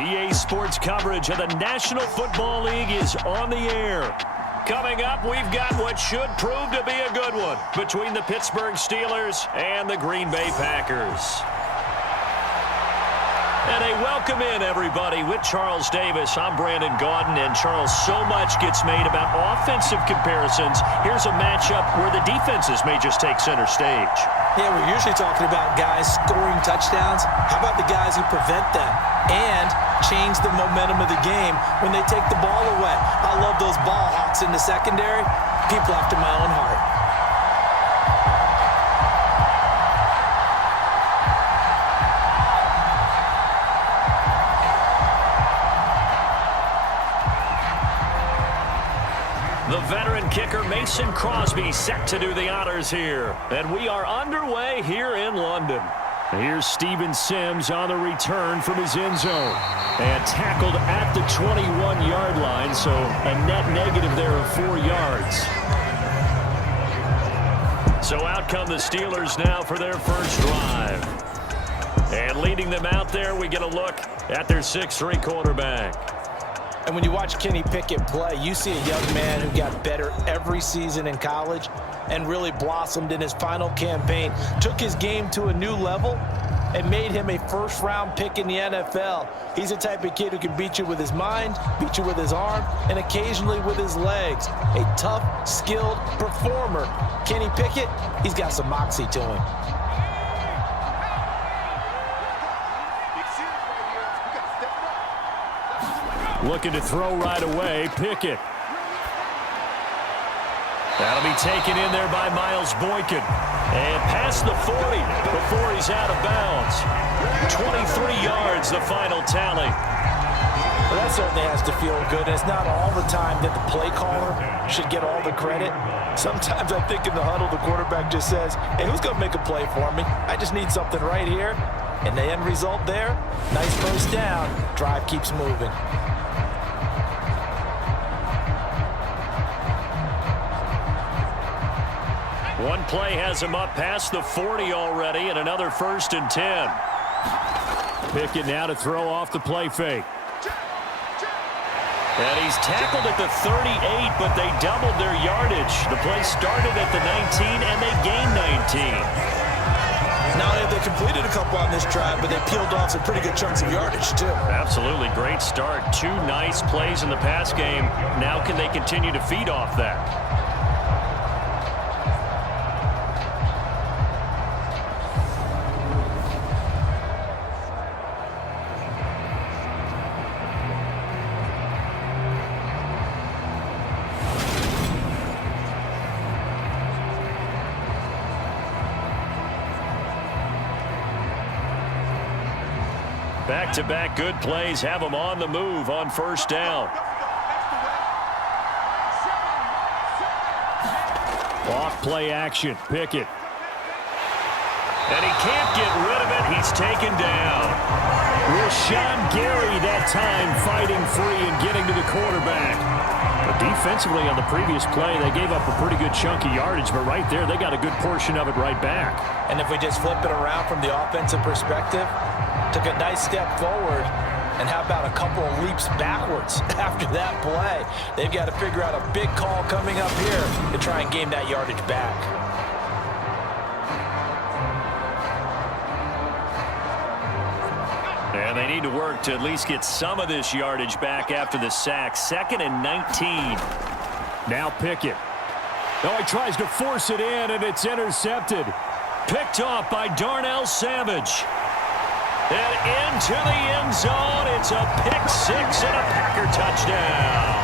EA Sports coverage of the National Football League is on the air. Coming up, we've got what should prove to be a good one between the Pittsburgh Steelers and the Green Bay Packers. And a welcome in, everybody, with Charles Davis. I'm Brandon Gaudin, and Charles, so much gets made about offensive comparisons. Here's a matchup where the defenses may just take center stage. Yeah, we're usually talking about guys scoring touchdowns. How about the guys who prevent them and change the momentum of the game when they take the ball away? I love those ball hawks in the secondary. People after my own heart. The veteran kicker Mason Crosby set to do the honors here. And we are underway here in London. Here's Steven Sims on the return from his end zone. And tackled at the 21-yard line, so a net negative there of 4 yards. So out come the Steelers now for their first drive. And leading them out there, we get a look at their 6'3" quarterback. And when you watch Kenny Pickett play, you see a young man who got better every season in college and really blossomed in his final campaign, took his game to a new level, and made him a first-round pick in the NFL. He's the type of kid who can beat you with his mind, beat you with his arm, and occasionally with his legs. A tough, skilled performer. Kenny Pickett, he's got some moxie to him. Looking to throw right away, Pickett. That'll be taken in there by Miles Boykin. And past the 40 before he's out of bounds. 23 yards, the final tally. Well, that certainly has to feel good. It's not all the time that the play caller should get all the credit. Sometimes I think in the huddle, the quarterback just says, hey, who's going to make a play for me? I just need something right here. And the end result there, nice first down. Drive keeps moving. One play has him up past the 40 already, and another 1st and 10. Pickett now to throw off the play fake. And he's tackled at the 38, but they doubled their yardage. The play started at the 19, and they gained 19. Not only have they completed a couple on this drive, but they peeled off some pretty good chunks of yardage, too. Absolutely. Great start. 2 nice plays in the pass game. Now can they continue to feed off that? Back-to-back good plays have them on the move on first down. Off play action, Pickett. And he can't get rid of it. He's taken down. Rashawn Gary that time fighting free and getting to the quarterback. But defensively on the previous play, they gave up a pretty good chunk of yardage, but right there they got a good portion of it right back. And if we just flip it around from the offensive perspective, took a nice step forward, and how about a couple of leaps backwards after that play? They've got to figure out a big call coming up here to try and gain that yardage back. And they need to work to at least get some of this yardage back after the sack. 2nd and 19. Now Pickett. Oh, he tries to force it in, and it's intercepted. Picked off by Darnell Savage. And into the end zone, it's a pick-6 and a Packer touchdown.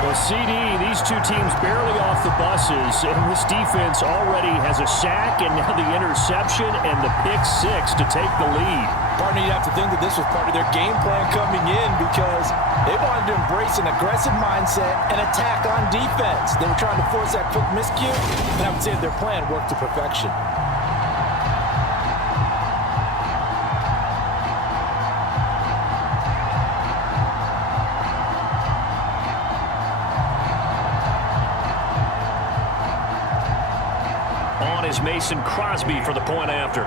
Well, CD, these two teams barely off the buses, and this defense already has a sack and now the interception and the pick-6 to take the lead. Partner, you have to think that this was part of their game plan coming in because they wanted to embrace an aggressive mindset and attack on defense. They were trying to force that quick miscue, and I would say their plan worked to perfection. Is Mason Crosby for the point after.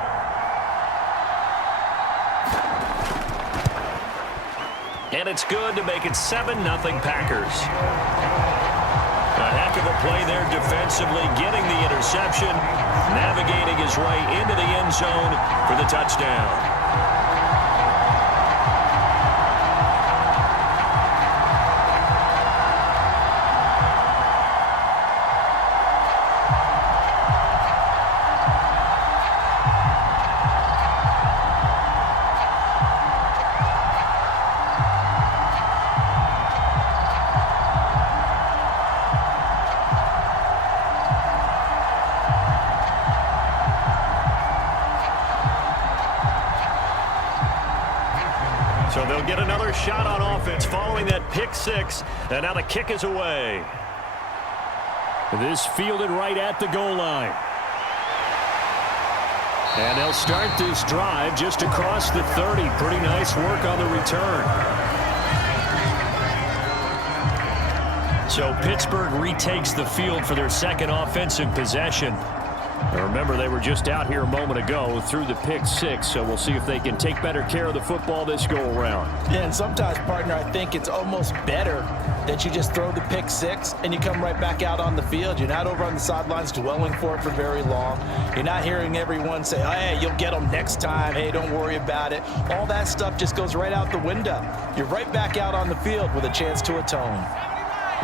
And it's good to make it 7-0 Packers. A heck of a play there defensively, getting the interception, navigating his way into the end zone for the touchdown. So they'll get another shot on offense following that pick six. And now the kick is away. This fielded right at the goal line. And they'll start this drive just across the 30. Pretty nice work on the return. So Pittsburgh retakes the field for their second offensive possession. Now remember, they were just out here a moment ago through the pick six, so we'll see if they can take better care of the football this go-around. Yeah, and sometimes, partner, I think it's almost better that you just throw the pick six and you come right back out on the field. You're not over on the sidelines dwelling for it for very long. You're not hearing everyone say, oh, hey, you'll get them next time. Hey, don't worry about it. All that stuff just goes right out the window. You're right back out on the field with a chance to atone.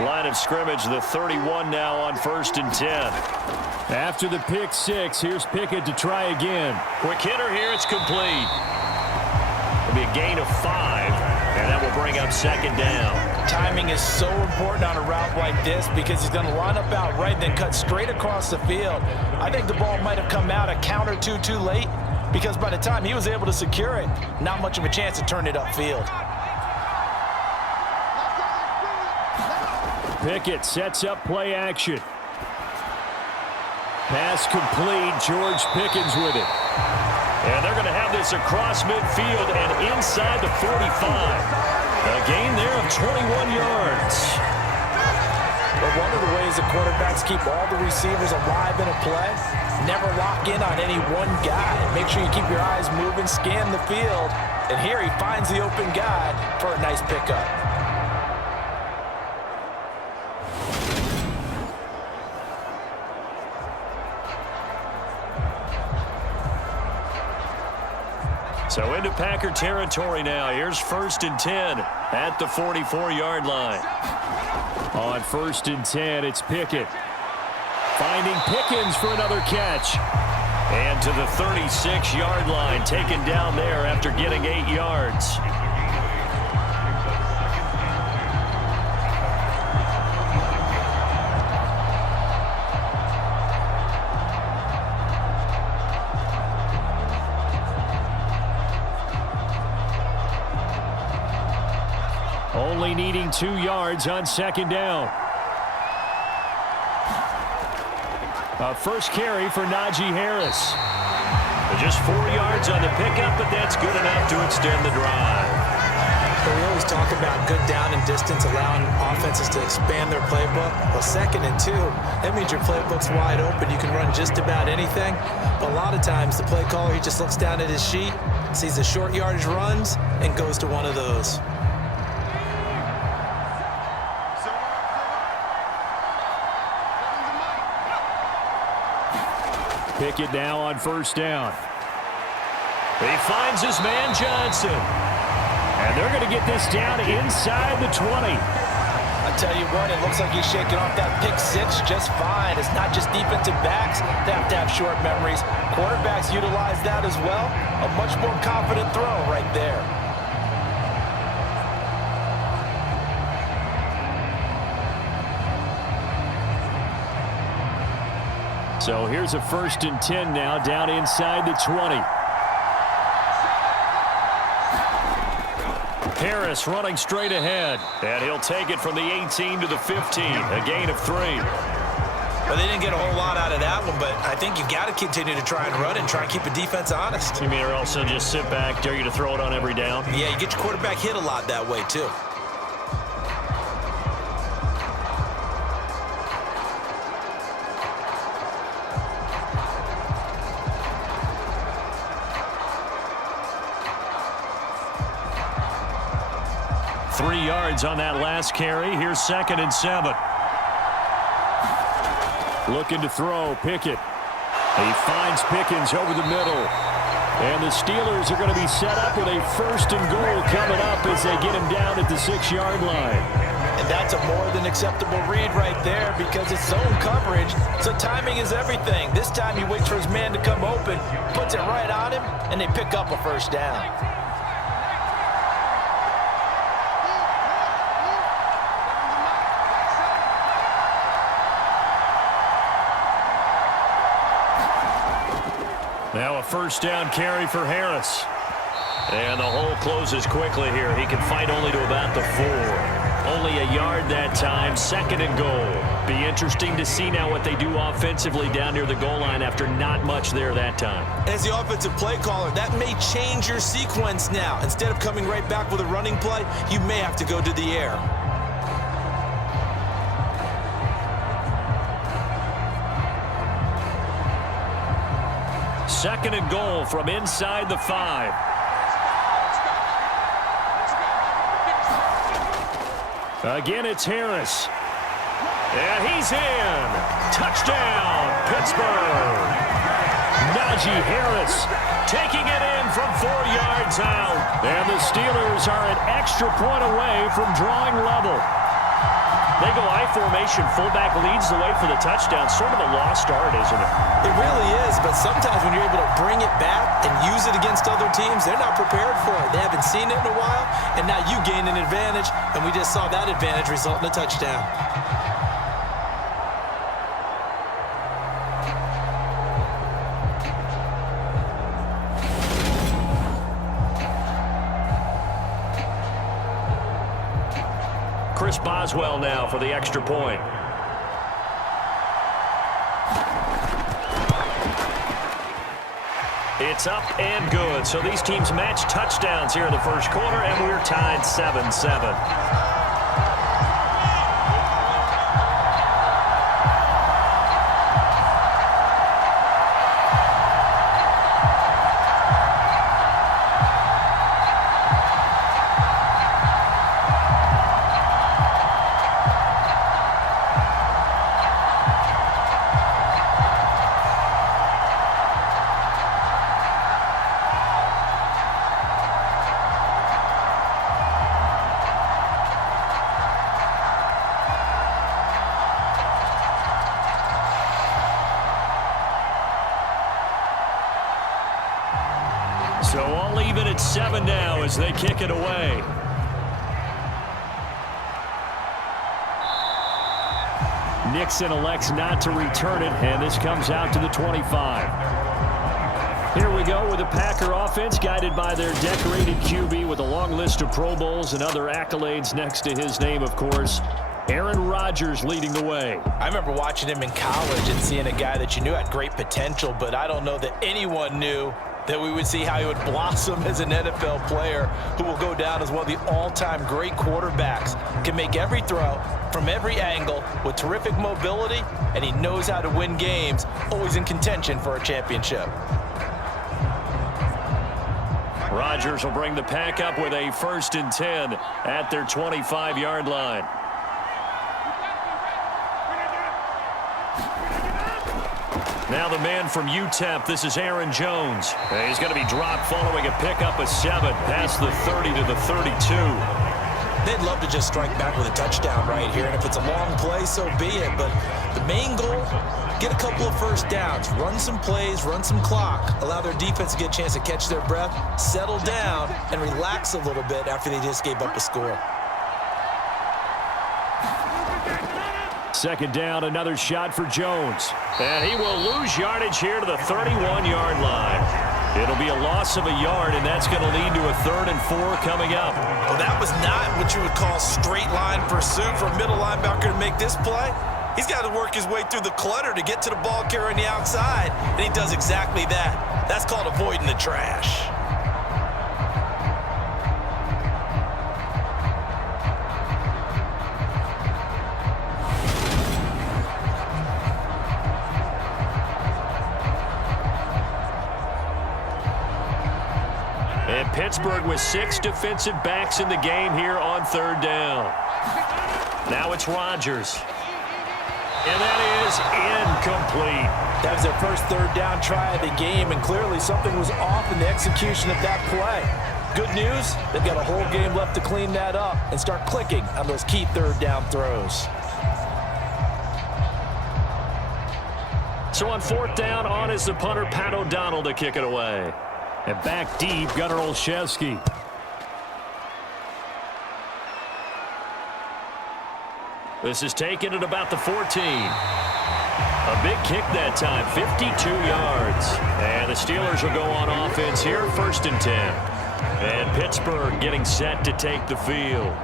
Line of scrimmage, the 31 now on 1st and 10. After the pick six, here's Pickett to try again. Quick hitter here, it's complete. It'll be a gain of 5, and that will bring up 2nd down. Timing is so important on a route like this because he's going to line up out right, then cut straight across the field. I think the ball might have come out a count or two too late because by the time he was able to secure it, not much of a chance to turn it upfield. Pickett sets up play action. Pass complete. George Pickens with it. And they're going to have this across midfield and inside the 45. A gain there of 21 yards. But one of the ways the quarterbacks keep all the receivers alive in a play, never lock in on any one guy. Make sure you keep your eyes moving, scan the field. And here he finds the open guy for a nice pickup. So into Packer territory now. Here's 1st and 10 at the 44-yard line. On 1st and 10, it's Pickett. Finding Pickens for another catch. And to the 36-yard line, taken down there after getting 8 yards. Only needing 2 yards on 2nd down. A first carry for Najee Harris. Just 4 yards on the pickup, but that's good enough to extend the drive. We always talk about good down and distance, allowing offenses to expand their playbook. Well, 2nd and 2, that means your playbook's wide open. You can run just about anything. But a lot of times, the play caller, he just looks down at his sheet, sees the short yardage runs, and goes to one of those. Pickett now on 1st down. He finds his man Johnson. And they're going to get this down inside the 20. I tell you what, it looks like he's shaking off that pick six just fine. It's not just defensive backs that have to have short memories. Quarterbacks utilize that as well. A much more confident throw right there. So here's a 1st and 10 now down inside the 20. Harris running straight ahead. And he'll take it from the 18 to the 15. A gain of 3. Well, they didn't get a whole lot out of that one, but I think you got to continue to try and run and try and keep the defense honest. You mean or else they'll just sit back, dare you to throw it on every down? Yeah, you get your quarterback hit a lot that way, too. 3 yards on that last carry. Here's 2nd and 7. Looking to throw, Pickett. He finds Pickens over the middle. And the Steelers are going to be set up with a 1st and goal coming up as they get him down at the 6-yard line. And that's a more than acceptable read right there because it's zone coverage, so timing is everything. This time he waits for his man to come open, puts it right on him, and they pick up a 1st down. Now a 1st down carry for Harris. And the hole closes quickly here. He can fight only to about the 4. Only a yard that time, 2nd and goal. Be interesting to see now what they do offensively down near the goal line after not much there that time. As the offensive play caller, that may change your sequence now. Instead of coming right back with a running play, you may have to go to the air. Second and goal from inside the 5. Again, it's Harris. And he's in. Touchdown, Pittsburgh. Najee Harris taking it in from 4 yards out. And the Steelers are an extra point away from drawing level. They go I formation. Fullback leads the way for the touchdown. Sort of a lost art, isn't it? It really is, but sometimes when you're able to bring it back and use it against other teams, they're not prepared for it. They haven't seen it in a while, and now you gain an advantage, and we just saw that advantage result in a touchdown. Chris Boswell now for the extra point. It's up and good. So these teams match touchdowns here in the 1st quarter, and we're tied 7-7. So all even at 7 now as they kick it away. Nixon elects not to return it, and this comes out to the 25. Here we go with the Packer offense guided by their decorated QB with a long list of Pro Bowls and other accolades next to his name, of course. Aaron Rodgers leading the way. I remember watching him in college and seeing a guy that you knew had great potential, but I don't know that anyone knew that we would see how he would blossom as an NFL player who will go down as one of the all-time great quarterbacks. Can make every throw from every angle with terrific mobility, and he knows how to win games, always in contention for a championship. Rodgers will bring the pack up with a 1st and 10 at their 25-yard line. Now the man from UTEP, this is Aaron Jones. He's going to be dropped following a pickup of 7 past the 30 to the 32. They'd love to just strike back with a touchdown right here, and if it's a long play, so be it. But the main goal, get a couple of 1st downs, run some plays, run some clock, allow their defense to get a chance to catch their breath, settle down, and relax a little bit after they just gave up a score. 2nd down, another shot for Jones. And he will lose yardage here to the 31-yard line. It'll be a loss of a yard, and that's going to lead to a 3rd and 4 coming up. Well, that was not what you would call straight line pursuit for a middle linebacker to make this play. He's got to work his way through the clutter to get to the ball carrier on the outside, and he does exactly that. That's called avoiding the trash. Pittsburgh with 6 defensive backs in the game here on 3rd down. Now it's Rodgers. And that is incomplete. That was their first 3rd down try of the game, and clearly something was off in the execution of that play. Good news, they've got a whole game left to clean that up and start clicking on those key 3rd down throws. So on 4th down, on is the punter, Pat O'Donnell, to kick it away. And back deep, Gunnar Olszewski. This is taken at about the 14. A big kick that time, 52 yards. And the Steelers will go on offense here, 1st and 10. And Pittsburgh getting set to take the field.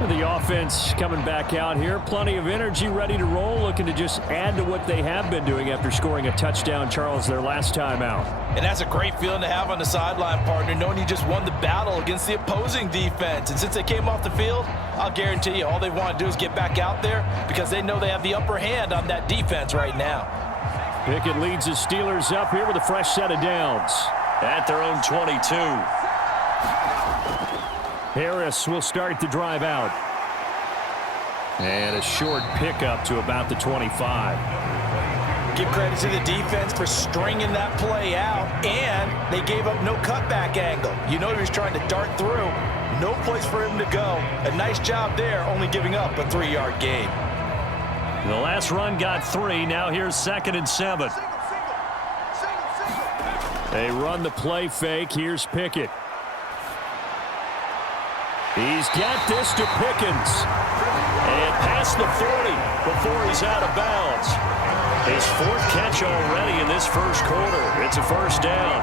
The offense coming back out here. Plenty of energy, ready to roll, looking to just add to what they have been doing after scoring a touchdown, Charles, their last time out. And that's a great feeling to have on the sideline, partner, knowing you just won the battle against the opposing defense. And since they came off the field, I'll guarantee you all they want to do is get back out there because they know they have the upper hand on that defense right now. Pickett leads the Steelers up here with a fresh set of downs. At their own 22. Harris will start the drive out. And a short pickup to about the 25. Give credit to the defense for stringing that play out, and they gave up no cutback angle. You know he was trying to dart through. No place for him to go. A nice job there, only giving up a 3-yard gain. The last run got 3. Now here's 2nd and 7. They run the play fake. Here's Pickett. He's got this to Pickens. And past the 40 before he's out of bounds. His 4th catch already in this first quarter. It's a 1st down.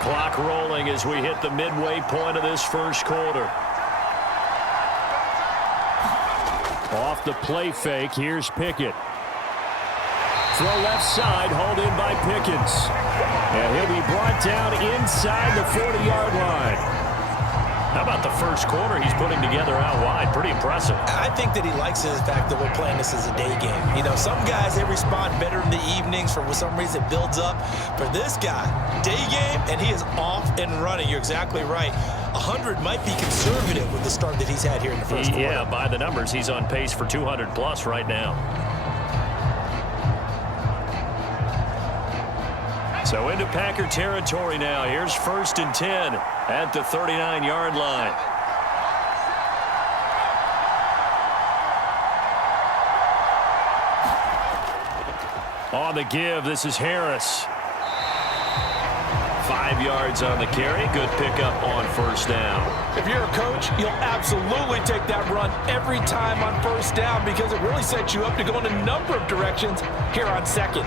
Clock rolling as we hit the midway point of this first quarter. Off the play fake, here's Pickett. Throw left side, hauled in by Pickens. And he'll be brought down inside the 40-yard line. How about the first quarter he's putting together out wide? Pretty impressive. I think that he likes the fact that we're playing this as a day game. You know, some guys, they respond better in the evenings. For some reason, it builds up. For this guy, day game, and he is off and running. You're exactly right. 100 might be conservative with the start that he's had here in the first quarter. Yeah, by the numbers, he's on pace for 200-plus right now. So into Packer territory now. Here's 1st and 10 at the 39-yard line. On the give, this is Harris. 5 yards on the carry. Good pickup on 1st down. If you're a coach, you'll absolutely take that run every time on 1st down because it really sets you up to go in a number of directions here on 2nd.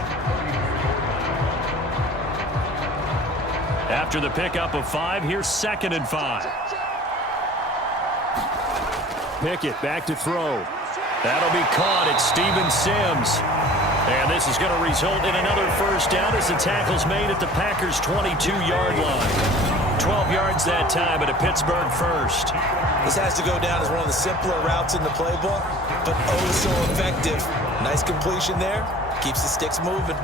After the pickup of 5, here's 2nd and 5. Pickett back to throw. That'll be caught. It's Steven Sims. And this is going to result in another 1st down as the tackle's made at the Packers' 22-yard line. 12 yards that time at a Pittsburgh 1st. This has to go down as one of the simpler routes in the playbook, but oh so effective. Nice completion there. Keeps the sticks moving.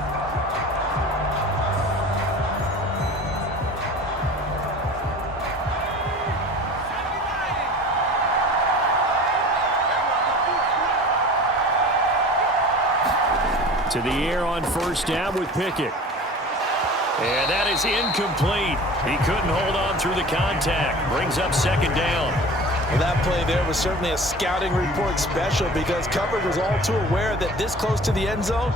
To the air on 1st down with Pickett. And that is incomplete. He couldn't hold on through the contact. Brings up 2nd down. Well, that play there was certainly a scouting report special because coverage was all too aware that this close to the end zone,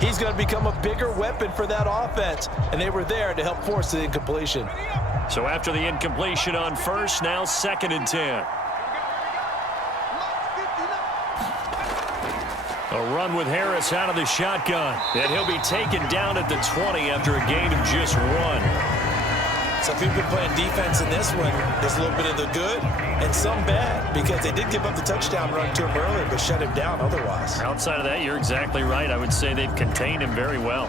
he's going to become a bigger weapon for that offense. And they were there to help force the incompletion. So after the incompletion on 1st, now 2nd and 10. A run with Harris out of the shotgun. And he'll be taken down at the 20 after a gain of just 1. So if you've been playing defense in this one, there's a little bit of the good and some bad because they did give up the touchdown run to him earlier but shut him down otherwise. Outside of that, you're exactly right. I would say they've contained him very well.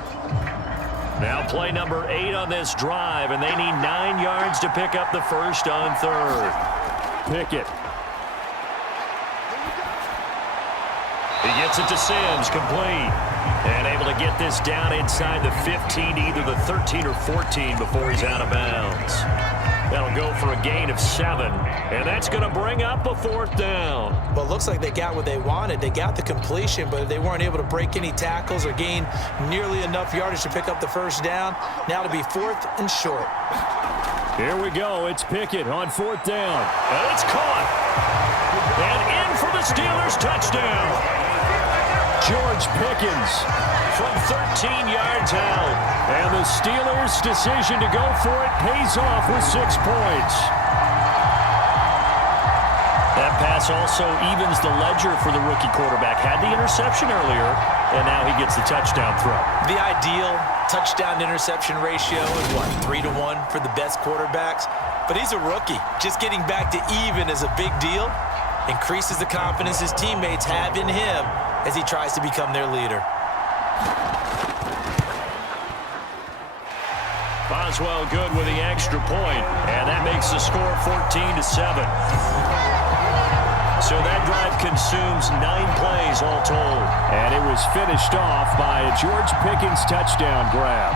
Now play number 8 on this drive, and they need 9 yards to pick up the first on third. Pickett. He gets it to Sims, complete. And able to get this down inside the 15, either the 13 or 14 before he's out of bounds. That'll go for a gain of 7, and that's going to bring up a 4th down. Well, it looks like they got what they wanted. They got the completion, but they weren't able to break any tackles or gain nearly enough yardage to pick up the first down. Now to be 4th and short. Here we go. It's Pickett on 4th down. And it's caught. And in for the Steelers' touchdown. George Pickens from 13 yards out. And the Steelers' decision to go for it pays off with 6 points. That pass also evens the ledger for the rookie quarterback. Had the interception earlier, and now he gets the touchdown throw. The ideal touchdown-interception ratio is, what, 3-to-1 for the best quarterbacks? But he's a rookie. Just getting back to even is a big deal. Increases the confidence his teammates have in him as he tries to become their leader. Boswell good with the extra point, and that makes the score 14-7. So that drive consumes 9 plays all told. And it was finished off by a George Pickens touchdown grab.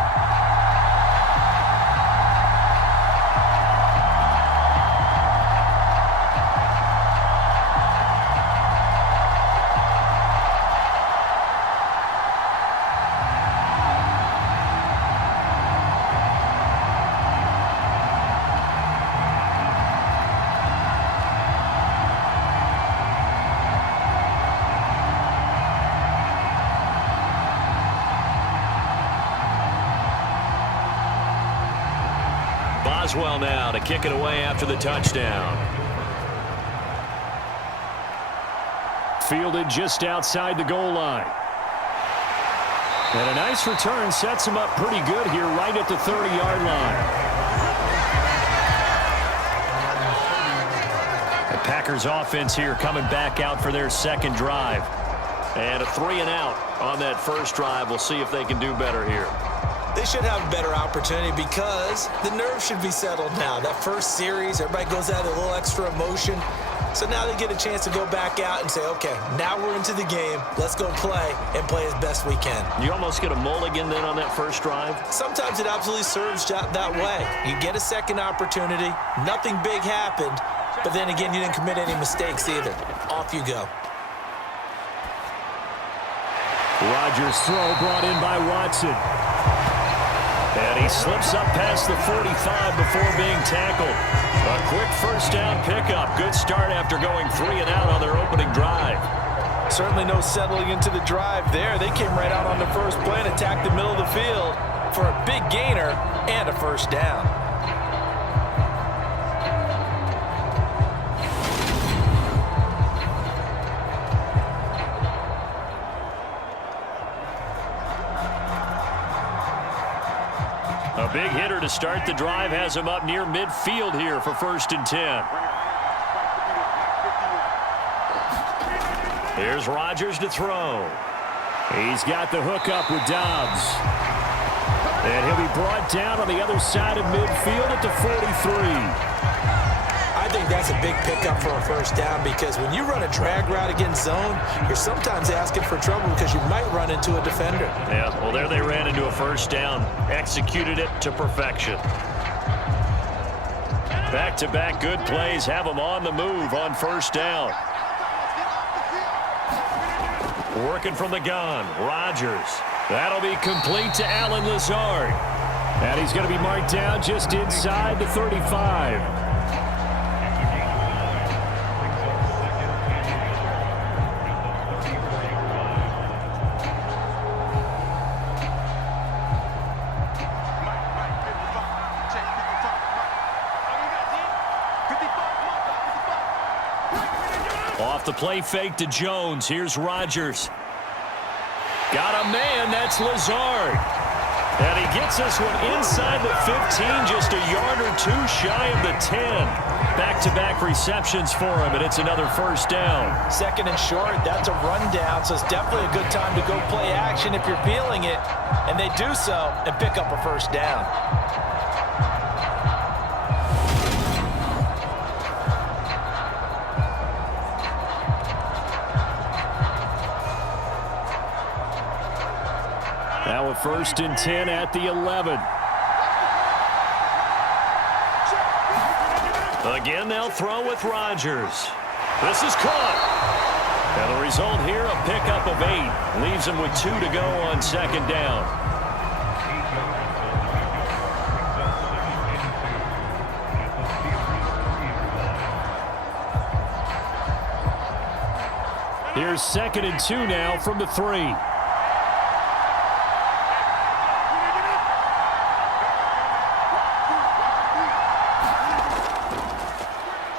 Boswell now to kick it away after the touchdown. Fielded just outside the goal line. And a nice return sets him up pretty good here right at the 30-yard line. The Packers offense here coming back out for their second drive. And a 3-and-out on that first drive. We'll see if they can do better here. They should have a better opportunity because the nerves should be settled now. That first series, everybody goes out with a little extra emotion. So now they get a chance to go back out and say, okay, now we're into the game. Let's go play and play as best we can. You almost get a mulligan then on that first drive? Sometimes it absolutely serves that way. You get a second opportunity. Nothing big happened. But then again, you didn't commit any mistakes either. Off you go. Rodgers' throw brought in by Watson. And he slips up past the 45 before being tackled. A quick first down pickup. Good start after going 3-and-out on their opening drive. Certainly no settling into the drive there. They came right out on the first play and attacked the middle of the field for a big gainer and a first down. A big hitter to start the drive has him up near midfield here for 1st and 10. Here's Rodgers to throw. He's got the hook up with Dobbs. And he'll be brought down on the other side of midfield at the 43. I think that's a big pickup for a first down because when you run a drag route against zone, you're sometimes asking for trouble because you might run into a defender. Yeah, well, there they ran into a first down. Executed it to perfection. Back-to-back good plays have them on the move on first down. Working from the gun, Rodgers. That'll be complete to Allen Lazard. And he's going to be marked down just inside the 35. Off the play fake to Jones. Here's Rodgers. Got a man. That's Lazard. And he gets this one inside the 15, just a yard or two shy of the 10. Back-to-back receptions for him, and it's another first down. Second and short, that's a rundown, so it's definitely a good time to go play action if you're feeling it. And they do so and pick up a first down. Now a 1st and 10 at the 11. Again, they'll throw with Rodgers. This is caught. And the result here, a pickup of 8. Leaves him with 2 to go on 2nd down. Here's 2nd and 2 now from the 3.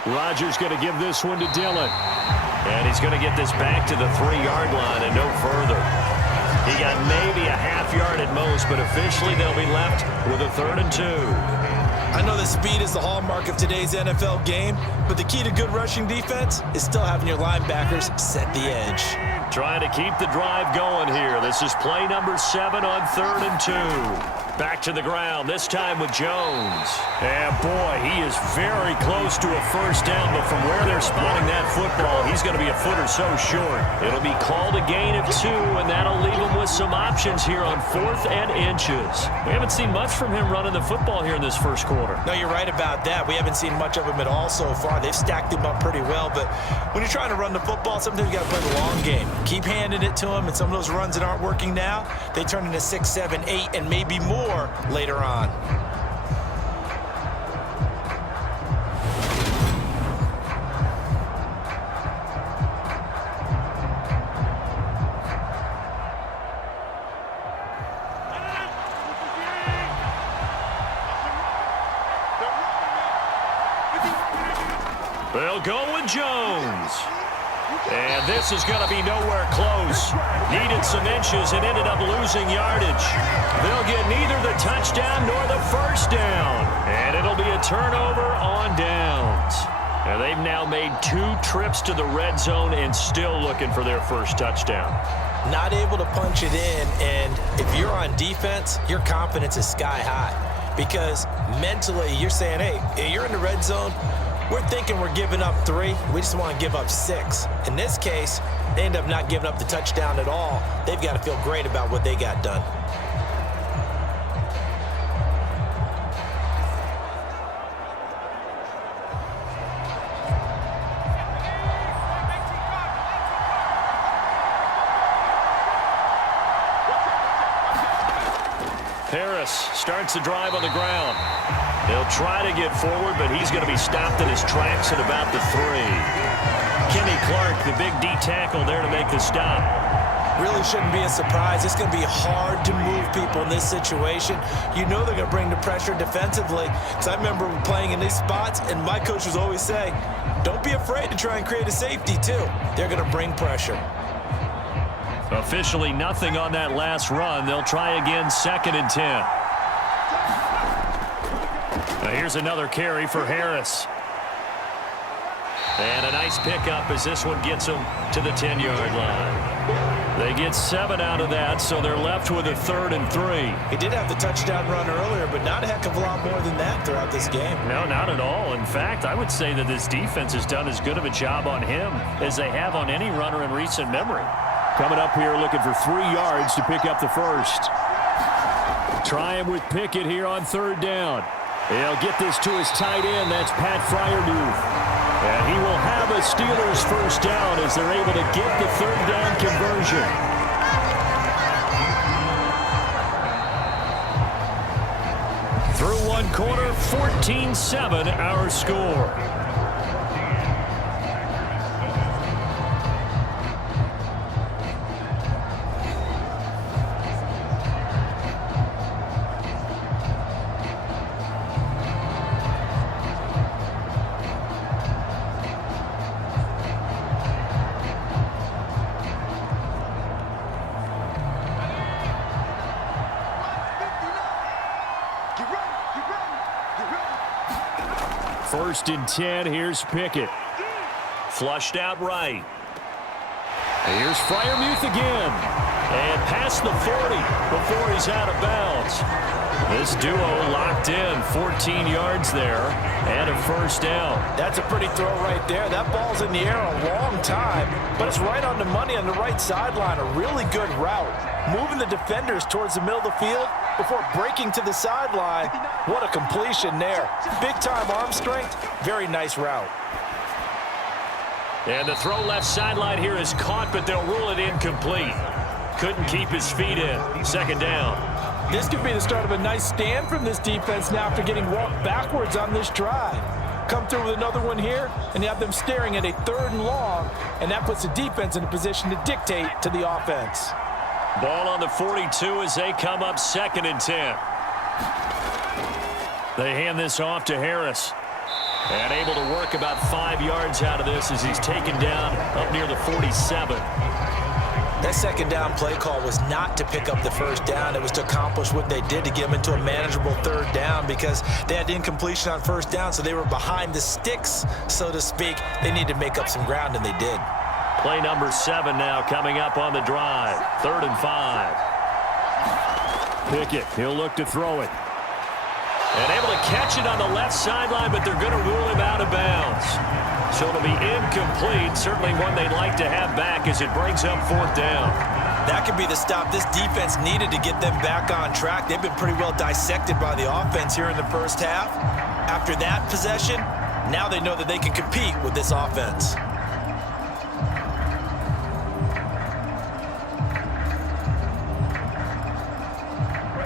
Rodgers going to give this one to Dillon. And he's going to get this back to the 3-yard line and no further. He got maybe a half yard at most, but officially they'll be left with a 3rd and 2. I know that speed is the hallmark of today's NFL game, but the key to good rushing defense is still having your linebackers set the edge. Trying to keep the drive going here. This is play number 7 on 3rd and 2. Back to the ground, this time with Jones. And boy, he is very close to a first down, but from where they're spotting that football, he's going to be a foot or so short. It'll be called a gain of 2, and that'll leave him with some options here on 4th and inches. We haven't seen much from him running the football here in this first quarter. No, you're right about that. We haven't seen much of him at all so far. They've stacked him up pretty well, but when you're trying to run the football, sometimes you got to play the long game. Keep handing it to him, and some of those runs that aren't working now, they turn into 6, 7, 8, and maybe more later on. They'll go with Jones. And this is going to be nowhere close. Needed some inches and ended up losing yardage. They'll get neither the touchdown nor the first down. And it'll be a turnover on downs. And they've now made 2 trips to the red zone and still looking for their first touchdown. Not able to punch it in, and if you're on defense, your confidence is sky high. Because mentally, you're saying, hey, you're in the red zone. We're thinking we're giving up 3. We just want to give up 6. In this case, they end up not giving up the touchdown at all. They've got to feel great about what they got done. Harris starts the drive on the ground. He'll try to get forward, but he's going to be stopped in his tracks at about the 3. Kenny Clark, the big D tackle there to make the stop. Really shouldn't be a surprise. It's going to be hard to move people in this situation. You know they're going to bring the pressure defensively. Because I remember playing in these spots, and my coach was always saying, don't be afraid to try and create a safety, too. They're going to bring pressure. Officially nothing on that last run. They'll try again, 2nd and 10. Now here's another carry for Harris. And a nice pickup as this one gets them to the 10-yard line. They get 7 out of that, so they're left with a 3rd and 3. He did have the touchdown run earlier, but not a heck of a lot more than that throughout this game. No, not at all. In fact, I would say that this defense has done as good of a job on him as they have on any runner in recent memory. Coming up here looking for 3 yards to pick up the first. Trying with Pickett here on 3rd down. He'll get this to his tight end. That's Pat Fryermuth. And he will have a Steelers first down as they're able to get the 3rd down conversion. Through 1 quarter, 14-7 our score. First and 10, here's Pickett. Flushed out right. And here's Freiermuth again. And past the 40 before he's out of bounds. This duo locked in, 14 yards there, and a first down. That's a pretty throw right there. That ball's in the air a long time, but it's right on the money on the right sideline. A really good route. Moving the defenders towards the middle of the field before breaking to the sideline. What a completion there. Big-time arm strength. Very nice route. And the throw left sideline here is caught, but they'll rule it incomplete. Couldn't keep his feet in. Second down. This could be the start of a nice stand from this defense now after getting walked backwards on this drive. Come through with another one here, and you have them staring at a 3rd and long, and that puts the defense in a position to dictate to the offense. Ball on the 42 as they come up 2nd and 10. They hand this off to Harris. And able to work about 5 yards out of this as he's taken down up near the 47. That second down play call was not to pick up the first down. It was to accomplish what they did to get them into a manageable 3rd down because they had incompletion on first down, so they were behind the sticks, so to speak. They needed to make up some ground, and they did. Play number 7 now coming up on the drive. 3rd and 5. Pickett, he'll look to throw it. And able to catch it on the left sideline, but they're going to rule him out of bounds. So it'll be incomplete. Certainly one they'd like to have back as it brings up 4th down. That could be the stop this defense needed to get them back on track. They've been pretty well dissected by the offense here in the first half. After that possession, now they know that they can compete with this offense.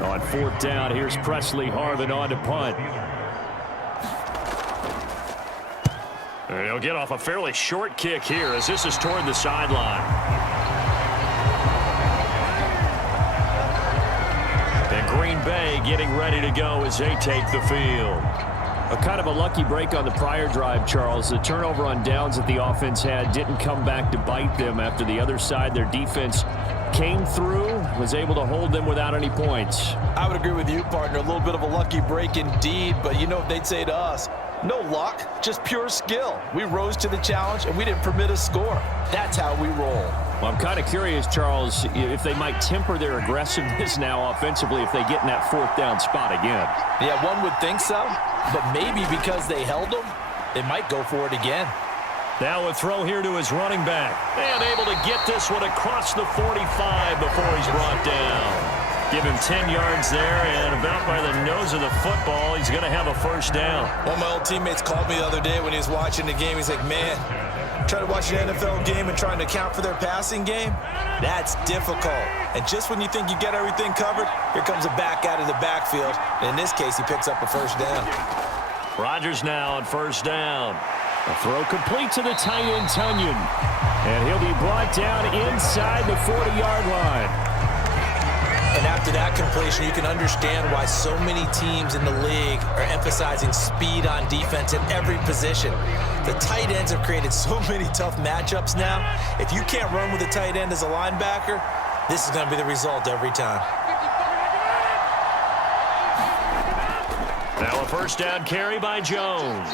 On 4th down, here's Presley Harvin on to punt. And he'll get off a fairly short kick here as this is toward the sideline. And Green Bay getting ready to go as they take the field. A kind of a lucky break on the prior drive, Charles. The turnover on downs that the offense had didn't come back to bite them after the other side. Their defense came through, was able to hold them without any points. I would agree with you, partner. A little bit of a lucky break indeed, but you know what they'd say to us? No luck, just pure skill. We rose to the challenge, and we didn't permit a score. That's how we roll. Well, I'm kind of curious, Charles, if they might temper their aggressiveness now offensively if they get in that 4th down spot again. Yeah, one would think so, but maybe because they held them, they might go for it again. Now a throw here to his running back. And able to get this one across the 45 before he's brought down. Give him 10 yards there, and about by the nose of the football, he's going to have a first down. One of my old teammates called me the other day when he was watching the game. He's like, man, trying to watch an NFL game and trying to account for their passing game, that's difficult. And just when you think you get everything covered, here comes a back out of the backfield. And in this case, he picks up a first down. Rodgers now on first down. A throw complete to the tight end, Tunyon. And he'll be brought down inside the 40-yard line. And after that completion, you can understand why so many teams in the league are emphasizing speed on defense at every position. The tight ends have created so many tough matchups now. If you can't run with a tight end as a linebacker, this is going to be the result every time. Now a first down carry by Jones.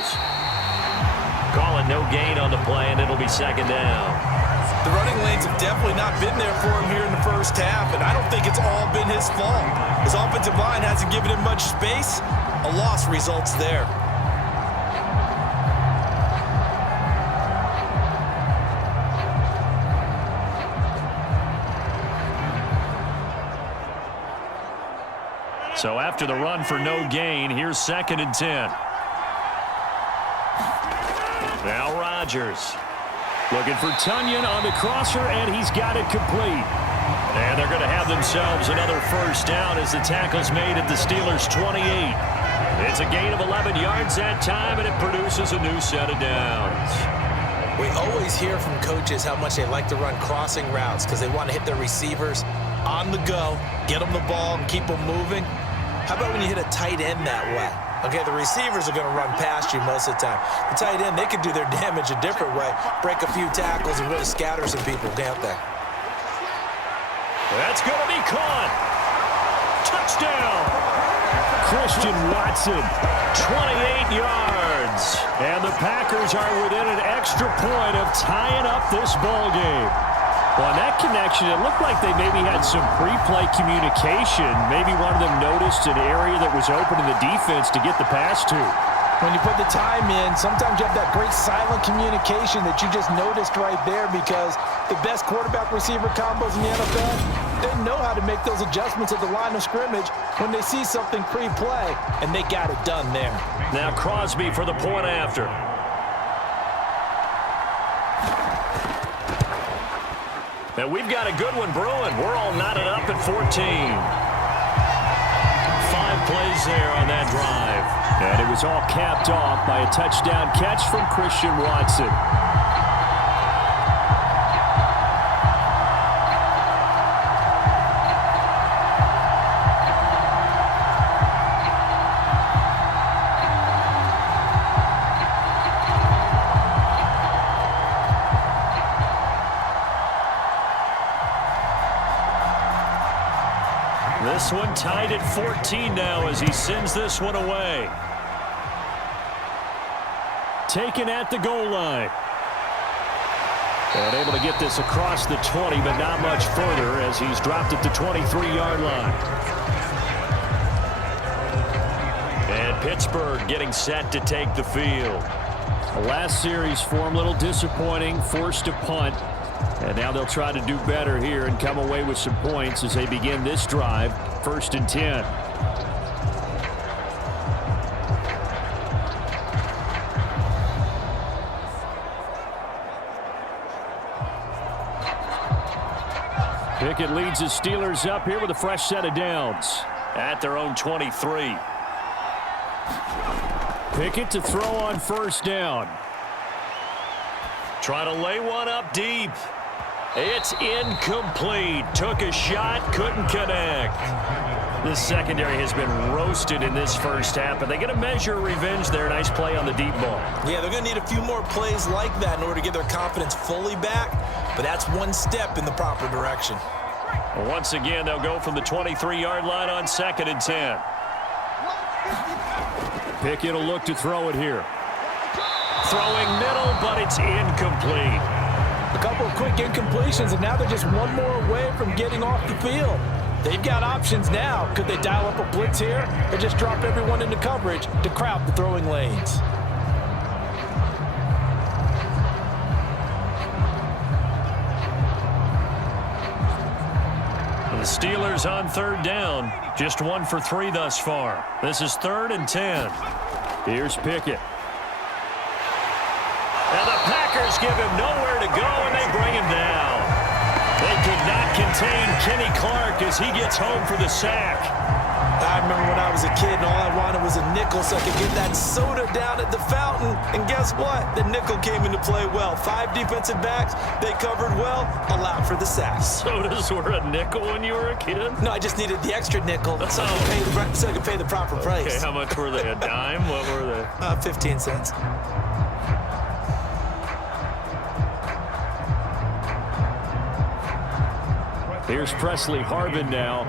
Call it no gain on the play, and it'll be 2nd down. The running lanes have definitely not been there for him here in the first half, and I don't think it's all been his fault. His offensive line hasn't given him much space. A loss results there. So after the run for no gain, here's 2nd and 10. Now Rodgers. Looking for Tunyon on the crosser, and he's got it complete. And they're going to have themselves another first down as the tackle's made at the Steelers' 28. It's a gain of 11 yards that time, and it produces a new set of downs. We always hear from coaches how much they like to run crossing routes because they want to hit their receivers on the go, get them the ball, and keep them moving. How about when you hit a tight end that way? Okay, the receivers are going to run past you most of the time. The tight end, they can do their damage a different way, break a few tackles and really scatter some people, can't they? That's going to be caught. Touchdown. Christian Watson. 28 yards. And the Packers are within an extra point of tying up this ball game. Well, in that connection, it looked like they maybe had some pre-play communication. Maybe one of them noticed an area that was open in the defense to get the pass to. When you put the time in, sometimes you have that great silent communication that you just noticed right there, because the best quarterback-receiver combos in the NFL, they know how to make those adjustments at the line of scrimmage when they see something pre-play, and they got it done there. Now Crosby for the point after. And we've got a good one brewing. We're all knotted up at 14. 5 plays there on that drive. And it was all capped off by a touchdown catch from Christian Watson. This one tied at 14 now as he sends this one away. Taken at the goal line. And able to get this across the 20, but not much further as he's dropped at the 23-yard line. And Pittsburgh getting set to take the field. The last series for him, a little disappointing, forced to punt. And now they'll try to do better here and come away with some points as they begin this drive, 1st and 10. Pickett leads his Steelers up here with a fresh set of downs. At their own 23. Pickett to throw on 1st down. Try to lay one up deep. It's incomplete. Took a shot, couldn't connect. This secondary has been roasted in this first half, but they get a measure of revenge there. Nice play on the deep ball. Yeah, they're going to need a few more plays like that in order to get their confidence fully back, but that's one step in the proper direction. Well, once again, they'll go from the 23-yard line on 2nd and 10. Pickett will look to throw it here. Throwing middle, but it's incomplete. A couple of quick incompletions, and now they're just one more away from getting off the field. They've got options now. Could they dial up a blitz here or just drop everyone into coverage to crowd the throwing lanes? The Steelers on 3rd down. Just 1 for 3 thus far. This is 3rd and 10. Here's Pickett. And the Packers give him nowhere to go, and they bring him down. They could not contain Kenny Clark as he gets home for the sack. I remember when I was a kid and all I wanted was a nickel so I could get that soda down at the fountain. And guess what? The nickel came into play well. 5 defensive backs, they covered well, allowed for the sacks. Sodas were a nickel when you were a kid? No, I just needed the extra nickel so I could pay the proper price. Okay, how much were they? A dime? What were they? 15 cents. Here's Presley Harvin now.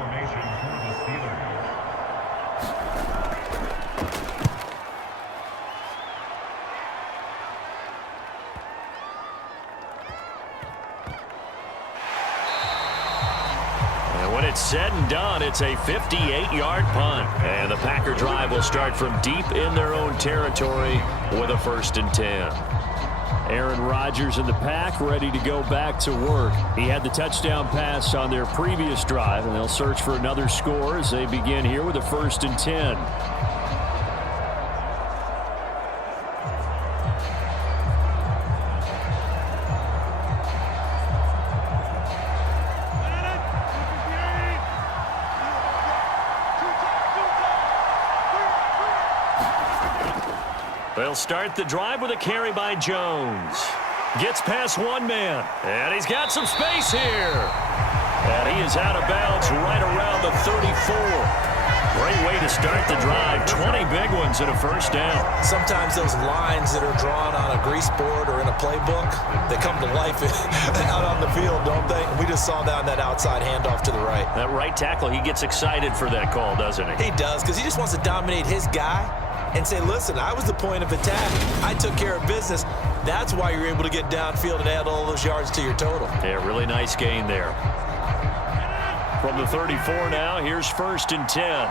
And when it's said and done, it's a 58-yard punt. And the Packer drive will start from deep in their own territory with a 1st and 10. Aaron Rodgers and the Pack ready to go back to work. He had the touchdown pass on their previous drive, and they'll search for another score as they begin here with a 1st and 10. They'll start the drive with a carry by Jones. Gets past one man, and he's got some space here. And he is out of bounds right around the 34. Great way to start the drive. 20 big ones and a first down. Sometimes those lines that are drawn on a grease board or in a playbook, they come to life out on the field, don't they? We just saw that on that outside handoff to the right. That right tackle, he gets excited for that call, doesn't he? He does, because he just wants to dominate his guy and say, listen, I was the point of attack. I took care of business. That's why you're able to get downfield and add all those yards to your total. Yeah, really nice gain there. From the 34 now, here's 1st and 10.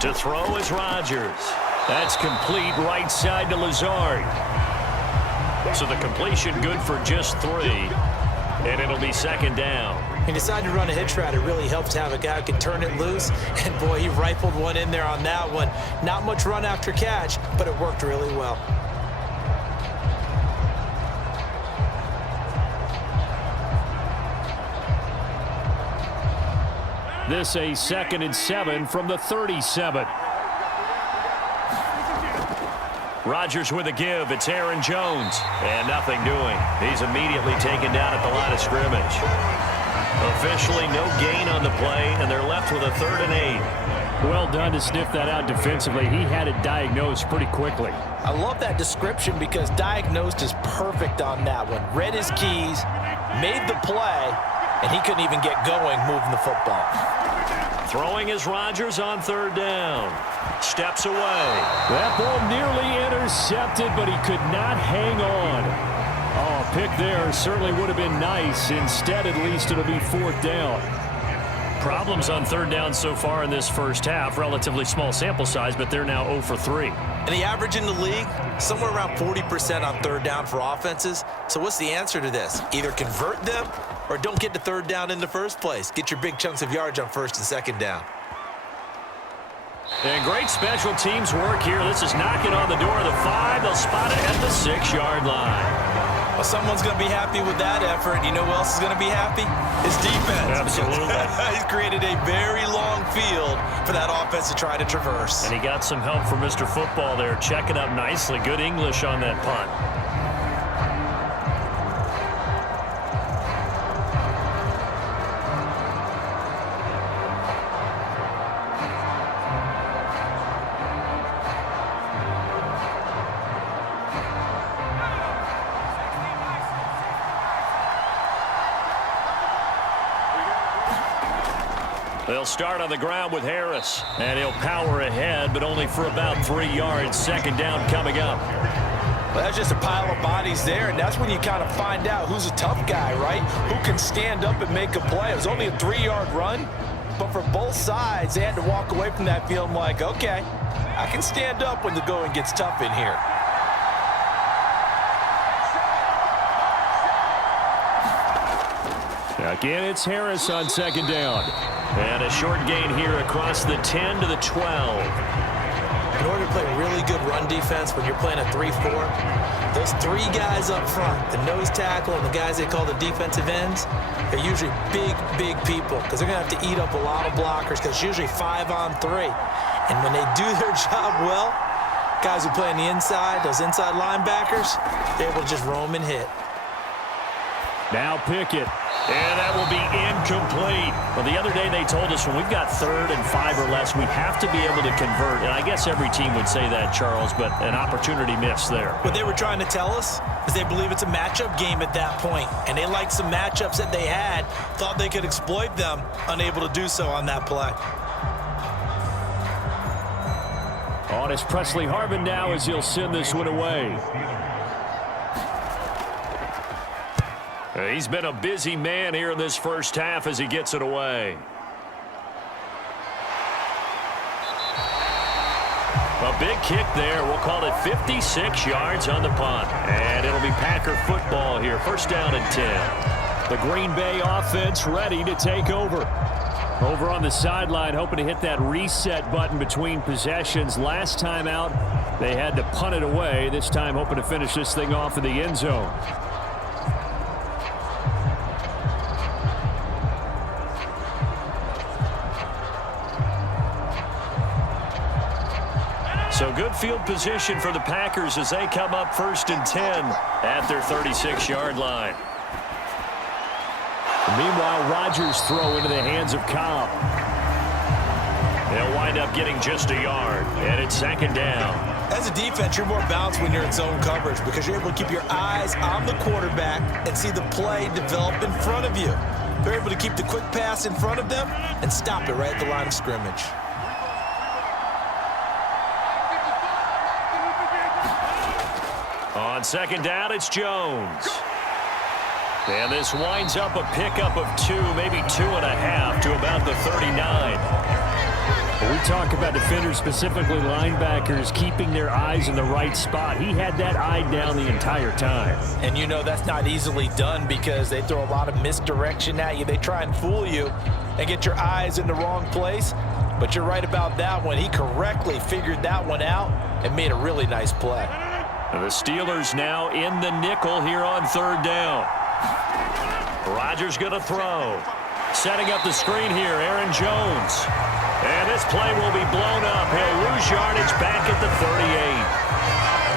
To throw is Rodgers. That's complete right side to Lazard. So the completion good for just 3. And it'll be 2nd down. He decided to run a hitch route. It really helps to have a guy who can turn it loose. And, boy, he rifled one in there on that one. Not much run after catch, but it worked really well. This a 2nd and 7 from the 37. Rodgers with a give. It's Aaron Jones. And nothing doing. He's immediately taken down at the line of scrimmage. Officially no gain on the play, and they're left with a 3rd and 8. Well done to sniff that out defensively. He had it diagnosed pretty quickly. I love that description because diagnosed is perfect on that one. Read his keys, made the play, and he couldn't even get going moving the football. Throwing is Rodgers on 3rd down. Steps away. That ball nearly intercepted, but he could not hang on. Oh, pick there certainly would have been nice. Instead, at least it'll be 4th down. Problems on 3rd down so far in this first half. Relatively small sample size, but they're now 0 for 3. And the average in the league, somewhere around 40% on 3rd down for offenses. So what's the answer to this? Either convert them or don't get to 3rd down in the first place. Get your big chunks of yards on 1st and 2nd down. And great special teams work here. This is knocking on the door of the 5. They'll spot it at the 6-yard line. Well, someone's going to be happy with that effort. You know who else is going to be happy? His defense. Absolutely. He's created a very long field for that offense to try to traverse. And he got some help from Mr. Football there, checking up nicely. Good English on that punt. They'll start on the ground with Harris. And he'll power ahead, but only for about 3 yards. 2nd down coming up. Well, that's just a pile of bodies there, and that's when you kind of find out who's a tough guy, right? Who can stand up and make a play. It was only a 3-yard run, but for both sides, they had to walk away from that field like, okay, I can stand up when the going gets tough in here. Again, it's Harris on 2nd down. And a short gain here across the 10 to the 12. In order to play really good run defense when you're playing a 3-4, those 3 guys up front, the nose tackle and the guys they call the defensive ends, they're usually big, big people because they're going to have to eat up a lot of blockers because it's usually 5 on 3. And when they do their job well, guys who play on the inside, those inside linebackers, they're able to just roam and hit. Now Pickett. And that will be incomplete. Well, the other day they told us when we've got 3rd and 5 or less, we have to be able to convert. And I guess every team would say that, Charles, but an opportunity missed there. What they were trying to tell us is they believe it's a matchup game at that point. And they liked some matchups that they had, thought they could exploit them, unable to do so on that play. On is Presley Harvin now as he'll send this one away. He's been a busy man here in this first half as he gets it away. A big kick there. We'll call it 56 yards on the punt. And it'll be Packer football here. 1st down and 10. The Green Bay offense ready to take over. Over on the sideline, hoping to hit that reset button between possessions. Last time out, they had to punt it away. This time, hoping to finish this thing off in the end zone. So good field position for the Packers as they come up 1st and 10 at their 36-yard line. Meanwhile, Rodgers' throw into the hands of Cobb. They'll wind up getting just a yard, and it's second down. As a defense, you're more balanced when you're in zone coverage because you're able to keep your eyes on the quarterback and see the play develop in front of you. They're able to keep the quick pass in front of them and stop it right at the line of scrimmage. On second down, it's Jones. And this winds up a pickup of 2, maybe 2.5 to about the 39. We talk about defenders, specifically linebackers, keeping their eyes in the right spot. He had that eye down the entire time. And you know that's not easily done because they throw a lot of misdirection at you. They try and fool you and get your eyes in the wrong place. But you're right about that one. He correctly figured that one out and made a really nice play. The Steelers now in the nickel here on third down. Rodgers going to throw. Setting up the screen here, Aaron Jones. And this play will be blown up. He'll lose yardage back at the 38.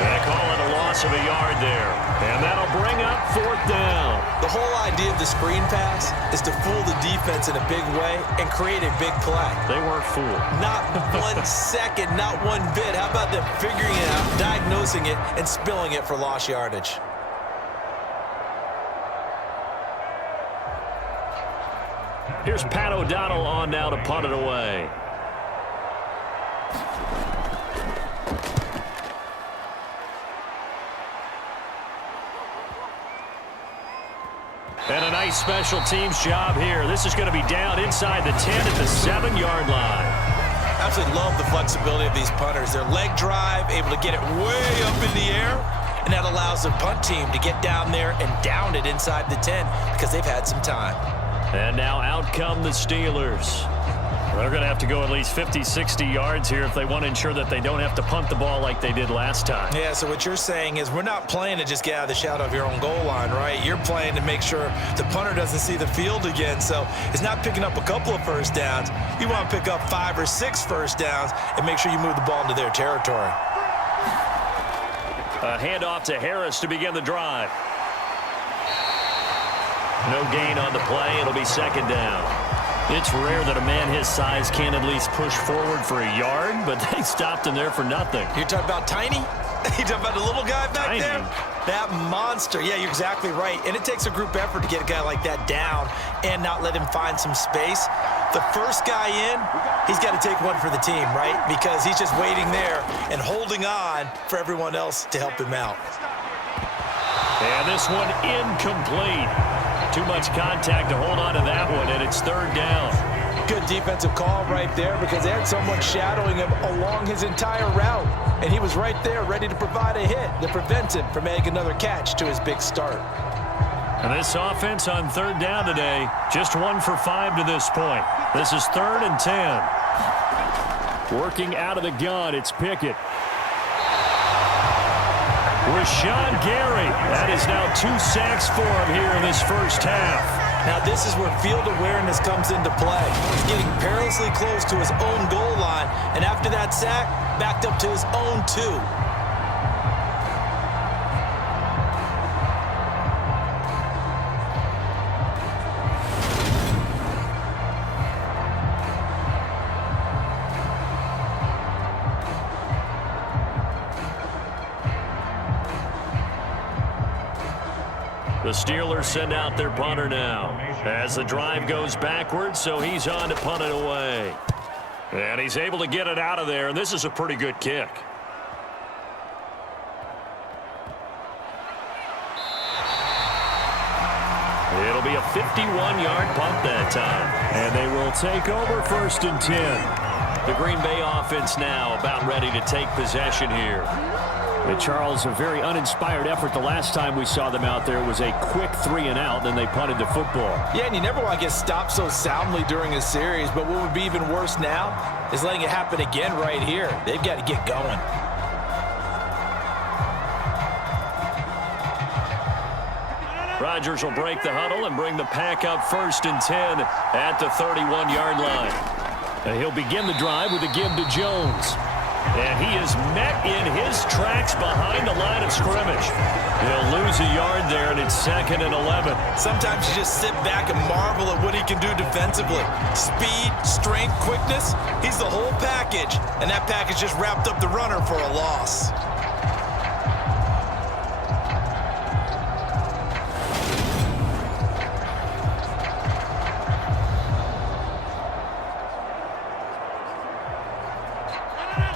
They call it a loss of a yard there. And that'll bring up fourth down. The whole idea of the screen pass is to fool the defense in a big way and create a big play. They weren't fooled. Not 1 second, not one bit. How about them figuring it out, diagnosing it, and spilling it for lost yardage? Here's Pat O'Donnell on now to punt it away. And a nice special teams job here. This is going to be down inside the 10 at the 7-yard line. Absolutely love the flexibility of these punters. Their leg drive, able to get it way up in the air, and that allows the punt team to get down there and down it inside the 10 because they've had some time. And now out come the Steelers. They're going to have to go at least 50, 60 yards here if they want to ensure that they don't have to punt the ball like they did last time. Yeah, so what you're saying is we're not playing to just get out of the shadow of your own goal line, right? You're playing to make sure the punter doesn't see the field again. So it's not picking up a couple of first downs. You want to pick up 5 or 6 first downs and make sure you move the ball into their territory. A handoff to Harris to begin the drive. No gain on the play. It'll be second down. It's rare that a man his size can at least push forward for a yard, but they stopped him there for nothing. You're talking about tiny? You're talking about the little guy back Tiny. there? That monster. Yeah, you're exactly right. And it takes a group effort to get a guy like that down and not let him find some space. The first guy in, he's got to take one for the team, right? Because he's just waiting there and holding on for everyone else to help him out. And this one incomplete. Too much contact to hold on to that one, and it's third down. Good defensive call right there because they had someone shadowing him along his entire route. And he was right there ready to provide a hit that prevents him from making another catch to his big start. And this offense on third down today, just 1 for 5 to this point. This is 3rd and 10. Working out of the gun, it's Pickett. Rashawn Gary. That is now 2 sacks for him here in this first half. Now this is where field awareness comes into play. He's getting perilously close to his own goal line, and after that sack, backed up to his own 2. The Steelers send out their punter now as the drive goes backwards, so he's on to punt it away. And he's able to get it out of there, and this is a pretty good kick. It'll be a 51-yard punt that time. And they will take over 1st and 10. The Green Bay offense now about ready to take possession here. And Charles, a very uninspired effort. The last time we saw them out there was a quick 3-and-out, then they punted the football. Yeah, and you never want to get stopped so soundly during a series, but what would be even worse now is letting it happen again right here. They've got to get going. Rodgers will break the huddle and bring the pack up 1st and 10 at the 31-yard line. And he'll begin the drive with a give to Jones. And he is met in his tracks behind the line of scrimmage. He'll lose a yard there, and it's 2nd and 11. Sometimes you just sit back and marvel at what he can do defensively. Speed, strength, quickness, he's the whole package. And that package just wrapped up the runner for a loss.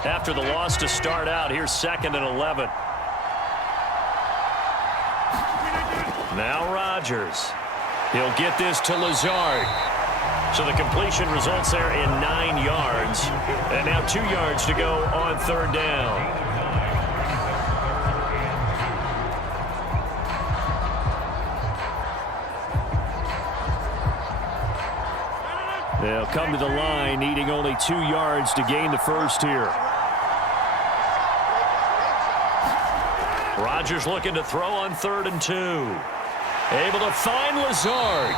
After the loss to start out, here's 2nd and 11. Now Rodgers. He'll get this to Lazard. So the completion results there in 9 yards. And now 2 yards to go on 3rd down. They'll come to the line, needing only 2 yards to gain the first here. Rodgers looking to throw on 3rd and 2. Able to find Lazard.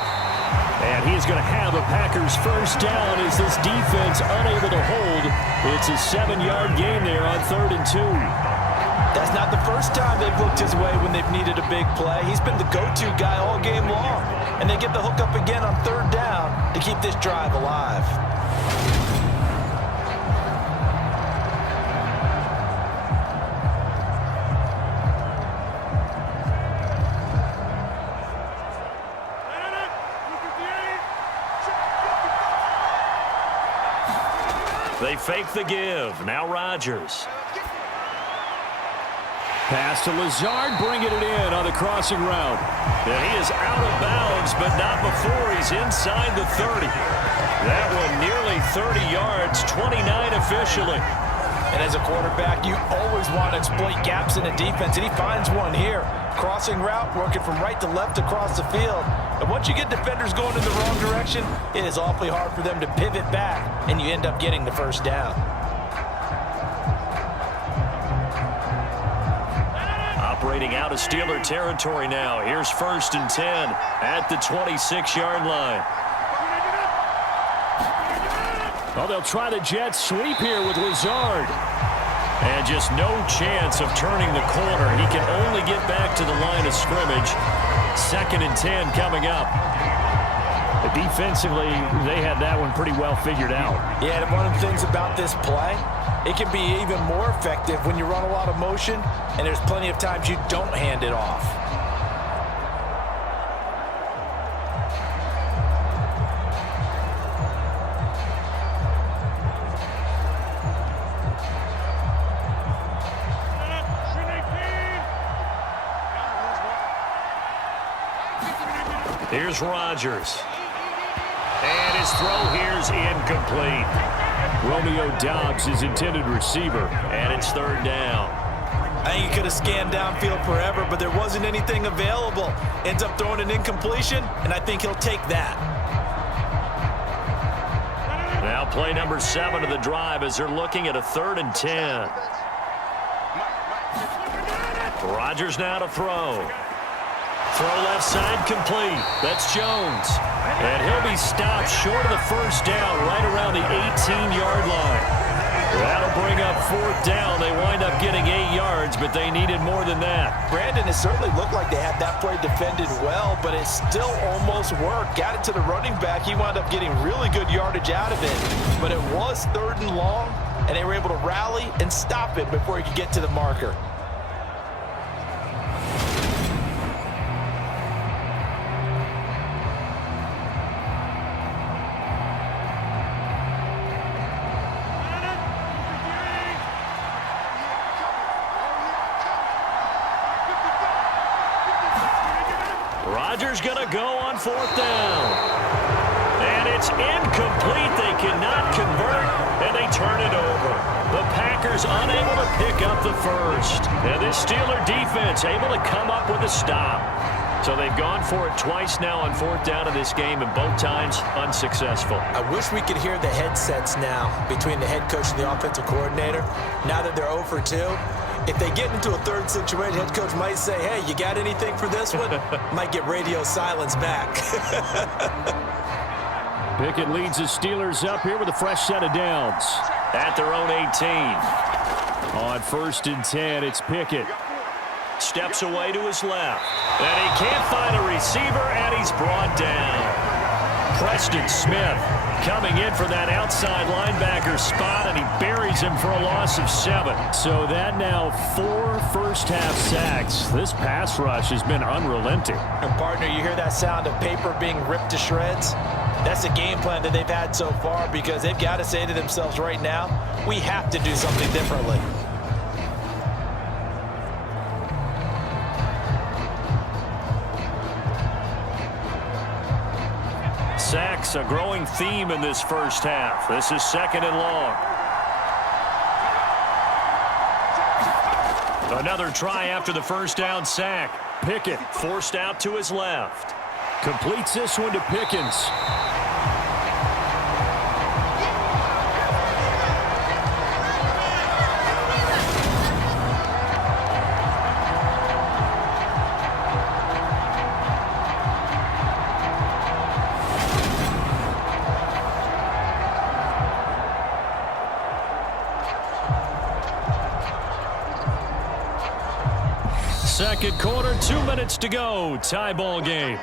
And he's going to have a Packers first down as this defense unable to hold. It's a 7-yard gain there on 3rd and 2. That's not the first time they've looked his way when they've needed a big play. He's been the go-to guy all game long. And they get the hook up again on 3rd down to keep this drive alive. They fake the give. Now Rodgers. Pass to Lazard, bringing it in on the crossing route. And he is out of bounds, but not before he's inside the 30. That one nearly 30 yards, 29 officially. And as a quarterback, you always want to exploit gaps in the defense, and he finds one here. Crossing route, working from right to left across the field. And once you get defenders going in the wrong direction, it is awfully hard for them to pivot back, and you end up getting the first down. Operating out of Steeler territory now. Here's 1st and 10 at the 26-yard line. Well, they'll try the jet sweep here with Lazard. And just no chance of turning the corner. He can only get back to the line of scrimmage. 2nd and 10 coming up. Defensively, they had that one pretty well figured out. Yeah, and one of the things about this play, it can be even more effective when you run a lot of motion, and there's plenty of times you don't hand it off. Here's Rodgers. And his throw here's incomplete. Romeo Doubs, his intended receiver. And it's 3rd down. I think he could have scanned downfield forever, but there wasn't anything available. Ends up throwing an incompletion, and I think he'll take that. Now play number 7 of the drive as they're looking at a 3rd and 10. Rodgers now to throw. Throw left side complete. That's Jones. And he'll be stopped short of the first down right around the 18-yard line. That'll bring up 4th down. They wind up getting 8 yards, but they needed more than that. Brandon, it certainly looked like they had that play defended well, but it still almost worked. Got it to the running back. He wound up getting really good yardage out of it. But it was 3rd and long, and they were able to rally and stop it before he could get to the marker. Rodgers going to go on 4th down. And it's incomplete. They cannot convert, and they turn it over. The Packers unable to pick up the first. And this Steeler defense able to come up with a stop. So they've gone for it twice now on 4th down in this game, and both times unsuccessful. I wish we could hear the headsets now between the head coach and the offensive coordinator. Now that they're 0 for 2, if they get into a 3rd situation, head coach might say, hey, you got anything for this one? Might get radio silence back. Pickett leads the Steelers up here with a fresh set of downs. at their own 18. On 1st and 10, it's Pickett. Steps away to his left. And he can't find a receiver, and he's brought down. Preston Smith coming in for that outside linebacker spot, and he buries him for a loss of 7. So that now 4 first-half sacks. This pass rush has been unrelenting. And partner, you hear that sound of paper being ripped to shreds? That's the game plan that they've had so far, because they've got to say to themselves right now, we have to do something differently. Sacks, a growing theme in this first half. This is 2nd and long. Another try after the first down sack. Pickett forced out to his left. Completes this one to Pickens. Second quarter, 2 minutes to go. Tie ball game.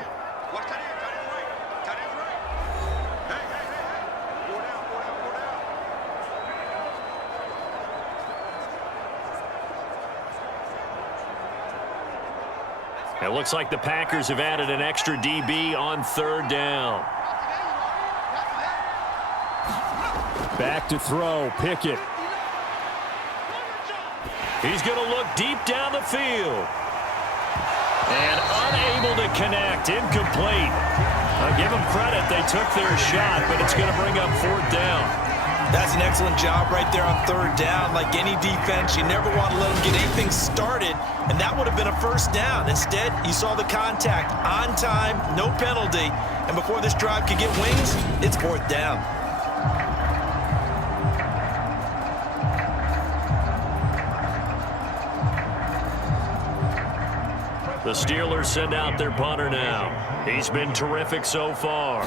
It looks like the Packers have added an extra DB on 3rd down. Back to throw, Pickett. He's going to look deep down the field. And unable to connect. Incomplete. I give them credit. They took their shot, but it's going to bring up 4th down. That's an excellent job right there on 3rd down. Like any defense, you never want to let them get anything started, and that would have been a 1st down. Instead, you saw the contact on time, no penalty, and before this drive could get wings, it's 4th down. The Steelers send out their punter now. He's been terrific so far.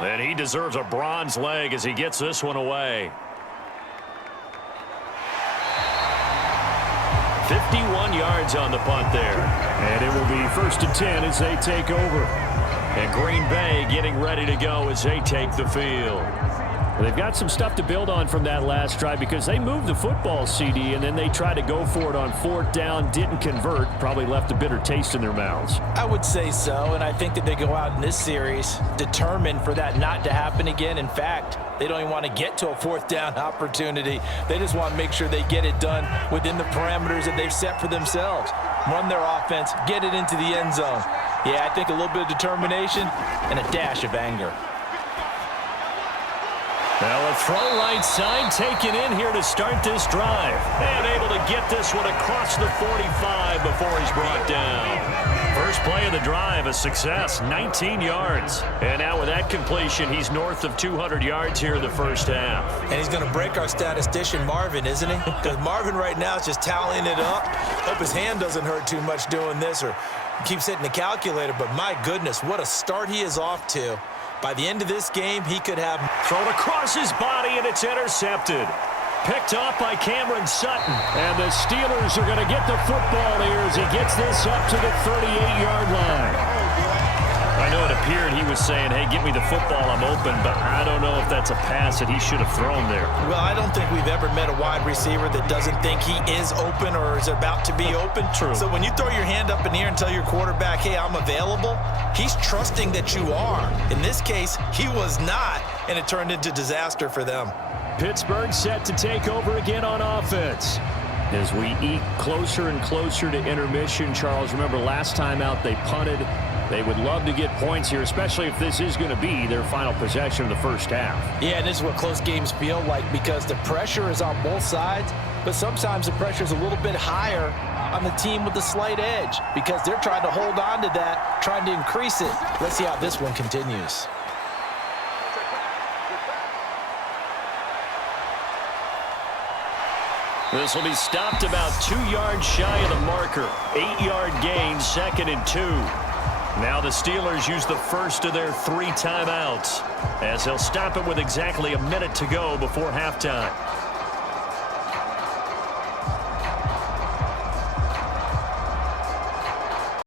And he deserves a bronze leg as he gets this one away. 51 yards on the punt there. And it will be 1st and 10 as they take over. And Green Bay getting ready to go as they take the field. They've got some stuff to build on from that last drive because they moved the football, CD, and then they tried to go for it on 4th down, didn't convert, probably left a bitter taste in their mouths. I would say so, and I think that they go out in this series determined for that not to happen again. In fact, they don't even want to get to a 4th down opportunity. They just want to make sure they get it done within the parameters that they've set for themselves. Run their offense, get it into the end zone. Yeah, I think a little bit of determination and a dash of anger. Well, a throw right side taken in here to start this drive. And able to get this one across the 45 before he's brought down. First play of the drive, a success, 19 yards. And now with that completion, he's north of 200 yards here in the first half. And he's going to break our statistician, Marvin, isn't he? Because Marvin right now is just tallying it up. Hope his hand doesn't hurt too much doing this or keeps hitting the calculator. But my goodness, what a start he is off to. By the end of this game, he could have thrown across his body, and it's intercepted. Picked off by Cameron Sutton. And the Steelers are going to get the football here as he gets this up to the 38-yard line. I know it appeared he was saying, hey, give me the football, I'm open, but I don't know if that's a pass that he should have thrown there. Well, I don't think we've ever met a wide receiver that doesn't think he is open or is about to be open. True. So when you throw your hand up in the air and tell your quarterback, hey, I'm available, he's trusting that you are. In this case, he was not, and it turned into disaster for them. Pittsburgh set to take over again on offense. As we eke closer and closer to intermission, Charles, remember last time out they punted. They would love to get points here, especially if this is going to be their final possession of the first half. Yeah, and this is what close games feel like because the pressure is on both sides, but sometimes the pressure is a little bit higher on the team with the slight edge because they're trying to hold on to that, trying to increase it. Let's see how this one continues. This will be stopped about 2 yards shy of the marker. 8-yard gain, 2nd and 2. Now the Steelers use the first of their 3 timeouts as they'll stop it with exactly a minute to go before halftime.